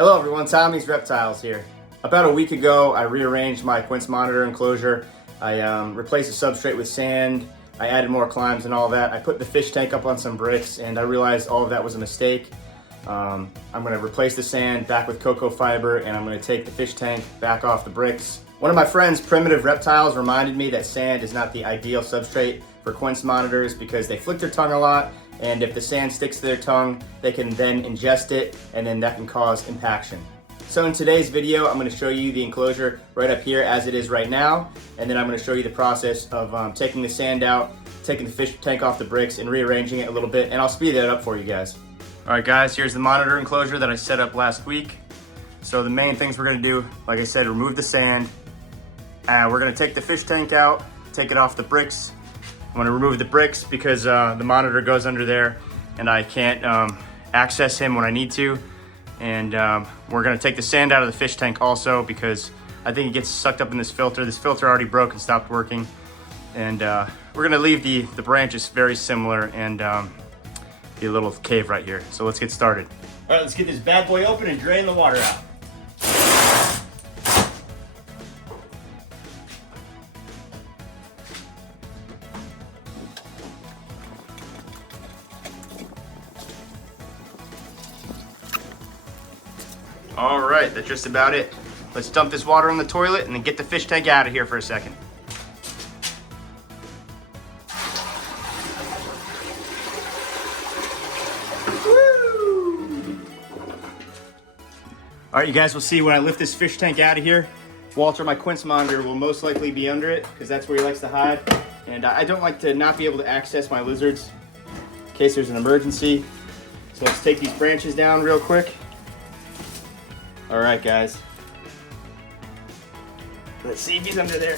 Hello everyone, Tommy's Reptiles here. About a week ago, I rearranged my Quince Monitor enclosure. I replaced the substrate with sand. I added more climbs and all that. I put the fish tank up on some bricks and I realized all of that was a mistake. I'm gonna replace the sand back with cocoa fiber and I'm gonna take the fish tank back off the bricks. One of my friends, Primitive Reptiles, reminded me that sand is not the ideal substrate for Quince monitors because they flick their tongue a lot, and if the sand sticks to their tongue, they can then ingest it and then that can cause impaction. So in today's video, I'm gonna show you the enclosure right up here as it is right now, and then I'm gonna show you the process of taking the sand out, taking the fish tank off the bricks and rearranging it a little bit, and I'll speed that up for you guys. All right guys, here's the monitor enclosure that I set up last week. So the main things we're gonna do, like I said, remove the sand. We're gonna take the fish tank out, take it off the bricks. I'm gonna remove the bricks because the monitor goes under there and I can't access him when I need to. And we're gonna take the sand out of the fish tank also because I think it gets sucked up in this filter. This filter already broke and stopped working. And we're gonna leave the branches very similar and be a little cave right here. So let's get started. All right, let's get this bad boy open and drain the water out. All right, that's just about it. Let's dump this water in the toilet and then get the fish tank out of here for a second. Woo! All right, you guys will see when I lift this fish tank out of here, Walter, my Quince monitor, will most likely be under it because that's where he likes to hide. And I don't like to not be able to access my lizards in case there's an emergency. So let's take these branches down real quick. All right, guys. Let's see if he's under there.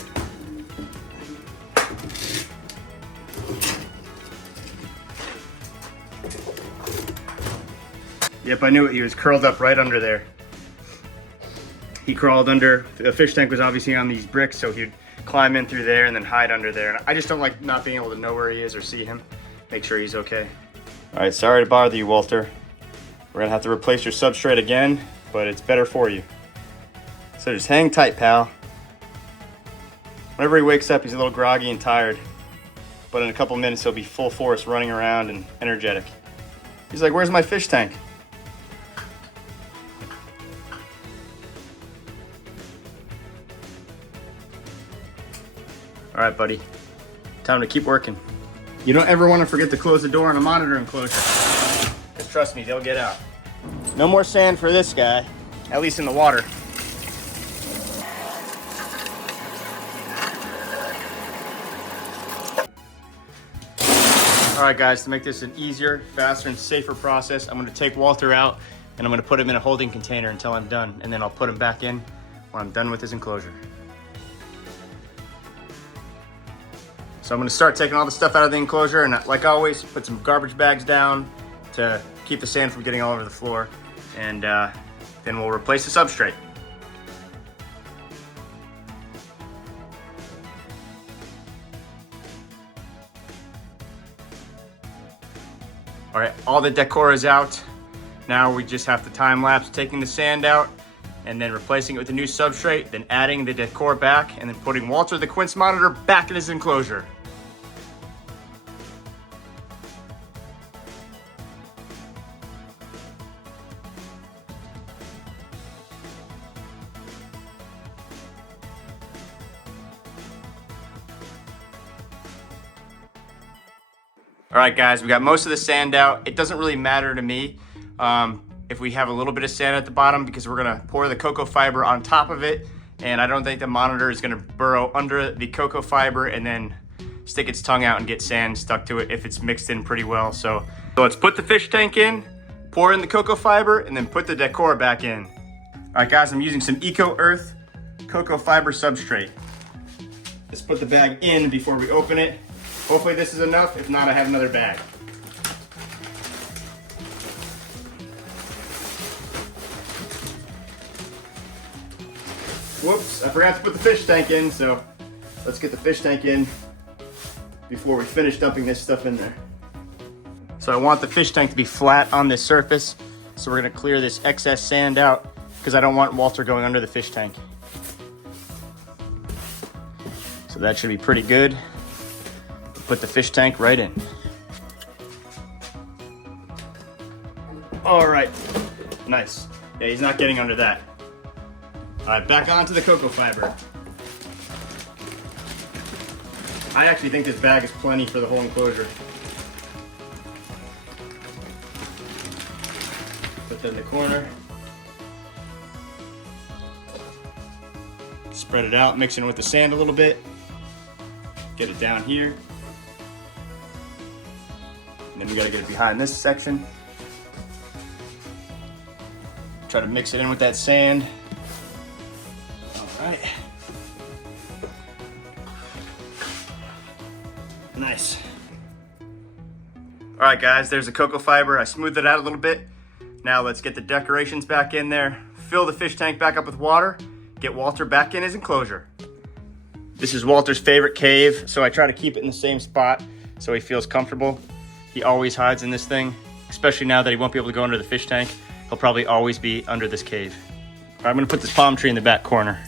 Yep, I knew it. He was curled up right under there. He crawled under. The fish tank was obviously on these bricks, so he'd climb in through there and then hide under there. And I just don't like not being able to know where he is or see him. Make sure he's okay. All right, sorry to bother you, Walter. We're gonna have to replace your substrate again, but it's better for you. So just hang tight, pal. Whenever he wakes up, he's a little groggy and tired, but in a couple minutes, he'll be full force running around and energetic. He's like, where's my fish tank? All right, buddy, time to keep working. You don't ever want to forget to close the door on a monitor enclosure, because trust me, they'll get out. No more sand for this guy, at least in the water. All right, guys, to make this an easier, faster, and safer process, I'm gonna take Walter out and I'm gonna put him in a holding container until I'm done, and then I'll put him back in when I'm done with his enclosure. So I'm gonna start taking all the stuff out of the enclosure, and like always, put some garbage bags down to keep the sand from getting all over the floor, and then we'll replace the substrate. All right, all the decor is out. Now we just have to time lapse taking the sand out and then replacing it with a new substrate, then adding the decor back, and then putting Walter the Quince monitor back in his enclosure. All right, guys, we got most of the sand out. It doesn't really matter to me if we have a little bit of sand at the bottom because we're gonna pour the cocoa fiber on top of it, and I don't think the monitor is gonna burrow under the cocoa fiber and then stick its tongue out and get sand stuck to it if it's mixed in pretty well. So let's put the fish tank in, pour in the cocoa fiber, and then put the decor back in. All right, guys, I'm using some Eco Earth cocoa fiber substrate. Let's put the bag in before we open it. Hopefully this is enough. If not, I have another bag. Whoops, I forgot to put the fish tank in, so let's get the fish tank in before we finish dumping this stuff in there. So I want the fish tank to be flat on this surface, so we're gonna clear this excess sand out because I don't want Walter going under the fish tank. So that should be pretty good. Put the fish tank right in. All right, nice. Yeah, he's not getting under that. All right, back onto the cocoa fiber. I actually think this bag is plenty for the whole enclosure. Put that in the corner. Spread it out, mix it with the sand a little bit. Get it down here. And then we gotta get it behind this section. Try to mix it in with that sand. All right. Nice. All right, guys, there's the cocoa fiber. I smoothed it out a little bit. Now let's get the decorations back in there, fill the fish tank back up with water, get Walter back in his enclosure. This is Walter's favorite cave, so I try to keep it in the same spot so he feels comfortable. He always hides in this thing, especially now that he won't be able to go under the fish tank. He'll probably always be under this cave. All right, I'm gonna put this palm tree in the back corner,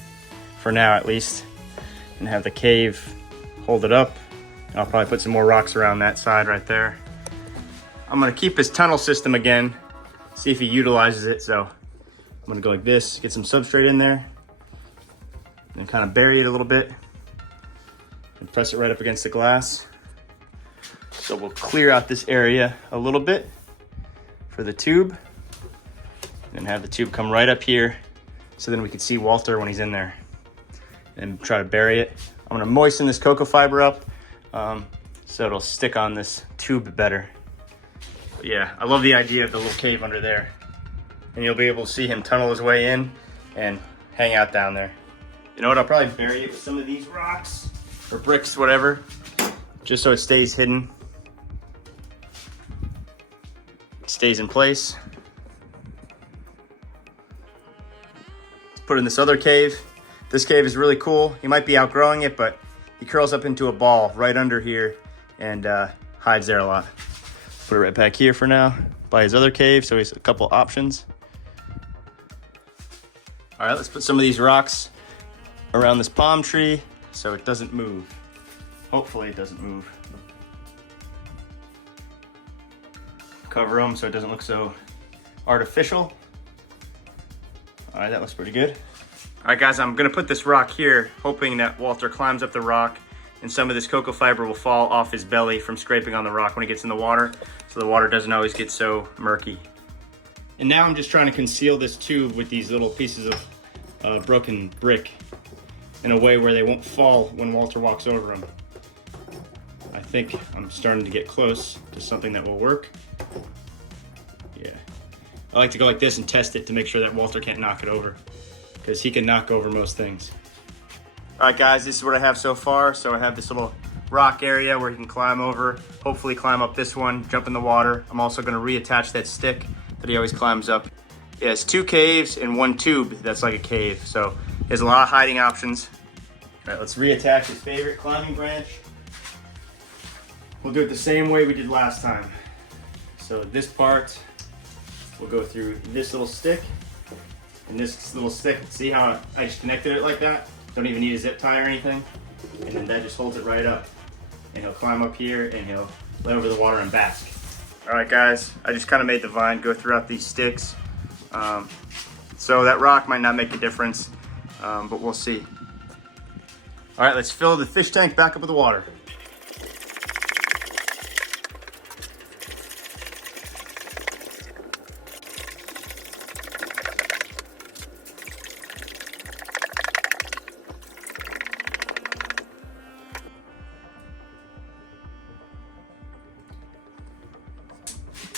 for now at least, and have the cave hold it up. I'll probably put some more rocks around that side right there. I'm gonna keep his tunnel system again, see if he utilizes it. So I'm gonna go like this, get some substrate in there, and kind of bury it a little bit, and press it right up against the glass. So we'll clear out this area a little bit for the tube, and have the tube come right up here, so then we can see Walter when he's in there, and try to bury it. I'm gonna moisten this cocoa fiber up, so it'll stick on this tube better. But yeah, I love the idea of the little cave under there. And you'll be able to see him tunnel his way in and hang out down there. You know what, I'll probably bury it with some of these rocks or bricks, whatever, just so it stays hidden. It stays in place. Let's put in this other cave. This cave is really cool. He might be outgrowing it, but he curls up into a ball right under here and hides there a lot. Put it right back here for now by his other cave, so he's a couple options. All right, let's put some of these rocks around this palm tree so it doesn't move. Hopefully it doesn't move. Cover them so it doesn't look so artificial. All right, that looks pretty good. All right, guys, I'm gonna put this rock here, hoping that Walter climbs up the rock and some of this cocoa fiber will fall off his belly from scraping on the rock when he gets in the water, so the water doesn't always get so murky. And now I'm just trying to conceal this tube with these little pieces of broken brick in a way where they won't fall when Walter walks over them. I think I'm starting to get close to something that will work. Yeah. I like to go like this and test it to make sure that Walter can't knock it over, because he can knock over most things. All right, guys, this is what I have so far. So I have this little rock area where he can climb over, hopefully climb up this one, jump in the water. I'm also gonna reattach that stick that he always climbs up. He has 2 caves and 1 tube that's like a cave. So he has a lot of hiding options. All right, let's reattach his favorite climbing branch. We'll do it the same way we did last time. So this part, we'll go through this little stick and this little stick. See how I just connected it like that? Don't even need a zip tie or anything. And then that just holds it right up. And he'll climb up here and he'll lay over the water and bask. All right, guys, I just kind of made the vine go throughout these sticks. So that rock might not make a difference, but we'll see. All right, let's fill the fish tank back up with water.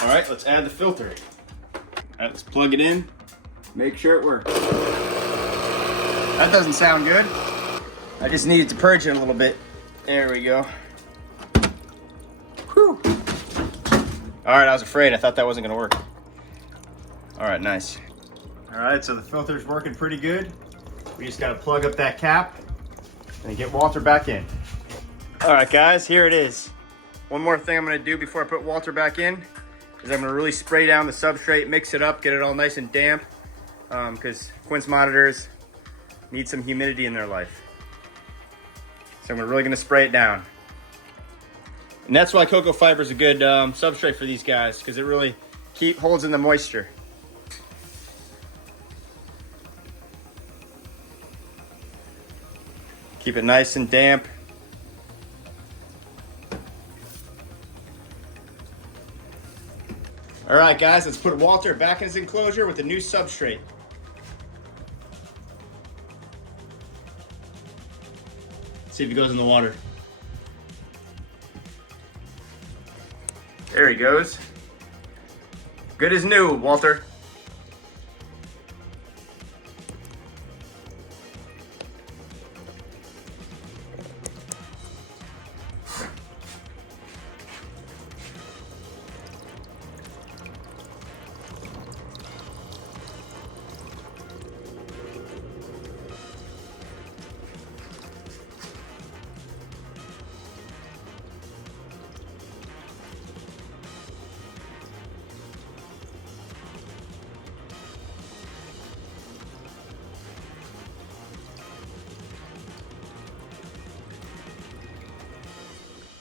All right, let's add the filter. All right, let's plug it in, make sure it works. That doesn't sound good. I just needed to purge it a little bit. There we go. Whew. All right, I was afraid. I thought that wasn't gonna work. All right, nice. All right, so the filter's working pretty good. We just gotta plug up that cap and get Walter back in. All right, guys, here it is. One more thing I'm gonna do before I put Walter back in is I'm gonna really spray down the substrate, mix it up, get it all nice and damp. because Quince monitors need some humidity in their life. So we're really gonna spray it down. And that's why cocoa fiber is a good substrate for these guys, because it really holds in the moisture. Keep it nice and damp. All right, guys, let's put Walter back in his enclosure with a new substrate. See if he goes in the water. There he goes. Good as new, Walter.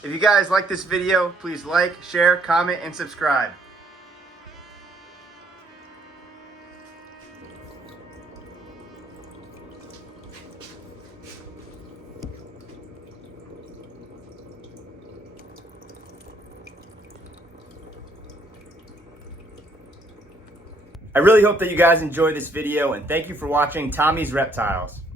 If you guys like this video, please like, share, comment, and subscribe. I really hope that you guys enjoyed this video, and thank you for watching Tommy's Reptiles.